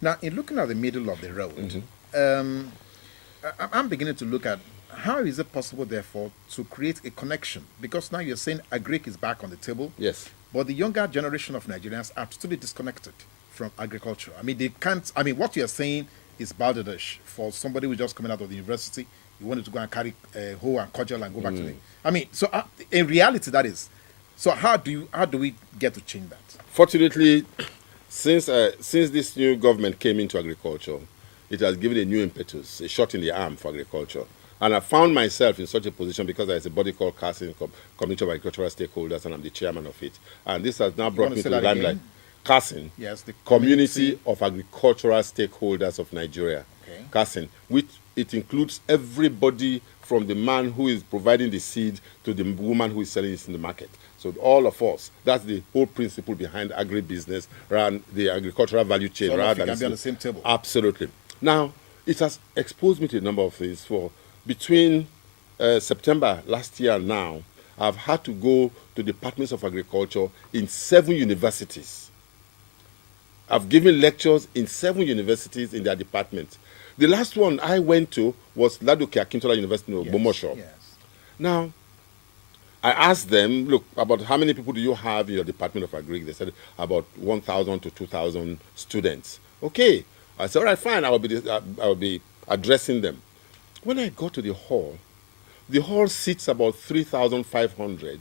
Now, in looking at the middle of the road, I'm beginning to look at how is it possible, therefore, to create a connection? Because now you're saying agric is back on the table. Yes. But the younger generation of Nigerians are totally disconnected from agriculture. I mean, they can't. I mean, what you're saying is balderdash for somebody who's just coming out of the university. You wanted to go and carry a hoe and cudgel and go back to the. I mean, so in reality, that is. So how do we get to change that? Fortunately, since this new government came into agriculture, it has given a new impetus, a shot in the arm for agriculture. And I found myself in such a position because there is a body called CASIN, Community of Agricultural Stakeholders, and I'm the chairman of it. And this has now brought me to the limelight. CASIN, yes, the Community of Agricultural Stakeholders of Nigeria. Okay. CASIN, which it includes everybody from the man who is providing the seed to the woman who is selling it in the market. So all of us, that's the whole principle behind agribusiness, around the agricultural value chain. So rather can be on the same table. Absolutely. Now, it has exposed me to a number of things. For between September last year and now, I've had to go to departments of agriculture in 7 universities. I've given lectures in 7 universities in their departments. The last one I went to was Ladoke Akintola University in Ogbomoso. Yes. Now, I asked them, look, about how many people do you have in your Department of Agri? They said about 1,000 to 2,000 students. Okay. I said, all right, fine, I will be addressing them. When I got to the hall seats about 3,500.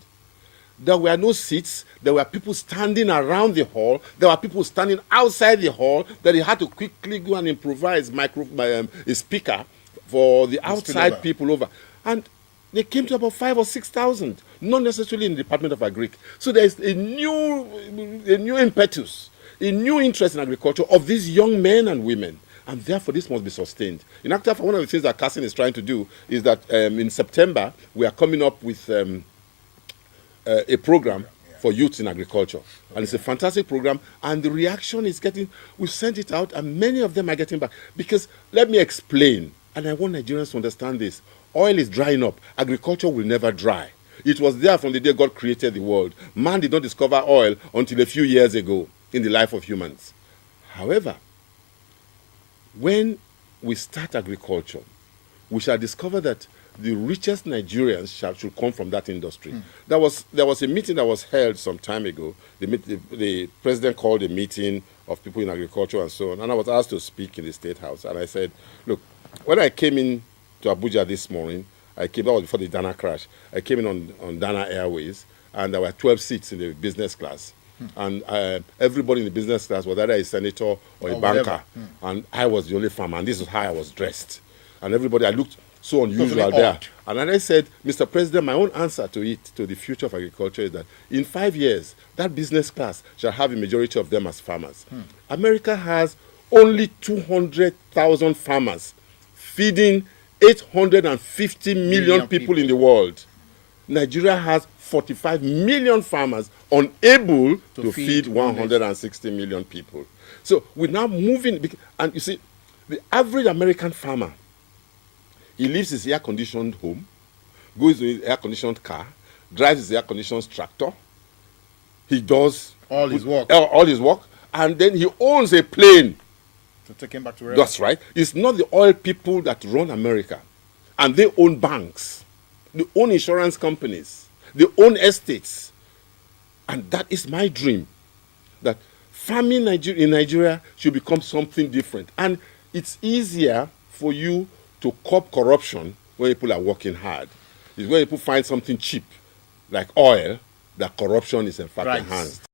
There were no seats. There were people standing around the hall. There were people standing outside the hall that he had to quickly go and improvise a speaker for the outside people over. And they came to about 5,000 or 6,000, not necessarily in the Department of Agric. So there is a new impetus, a new interest in agriculture of these young men and women. And therefore, this must be sustained. In actual fact, one of the things that CASIN is trying to do is that in September, we are coming up with a program for youth in agriculture. And it's a fantastic program. And the reaction is we've sent it out, and many of them are getting back. Because, let me explain, and I want Nigerians to understand this. Oil is drying up. Agriculture will never dry. It was there from the day God created the world. Man did not discover oil until a few years ago in the life of humans. However, when we start agriculture, we shall discover that the richest Nigerians should come from that industry. There was a meeting that was held some time ago. The president called a meeting of people in agriculture and so on, and I was asked to speak in the State House. And I said, look, when I came in to Abuja this morning, that was before the Dana crash. I came in on Dana Airways, and there were 12 seats in the business class. And everybody in the business class was either a senator or a banker. And I was the only farmer, and this is how I was dressed. And everybody, I looked so unusual there. And then I said, Mr. President, my own answer to the future of agriculture is that in 5 years, that business class shall have a majority of them as farmers. America has only 200,000 farmers feeding 850 million people in the world. Nigeria has 45 million farmers unable to feed 160 million people. So we're now moving, and you see, the average American farmer, he leaves his air-conditioned home, goes to his air-conditioned car, drives his air-conditioned tractor, he does all his work, and then he owns a plane to take him back to wherever. That's right. It's not the oil people that run America, and they own banks, they own insurance companies, they own estates. And that is my dream, that farming in Nigeria should become something different. And it's easier for you to curb corruption when people are working hard. It's when people find something cheap, like oil, that corruption is in fact enhanced.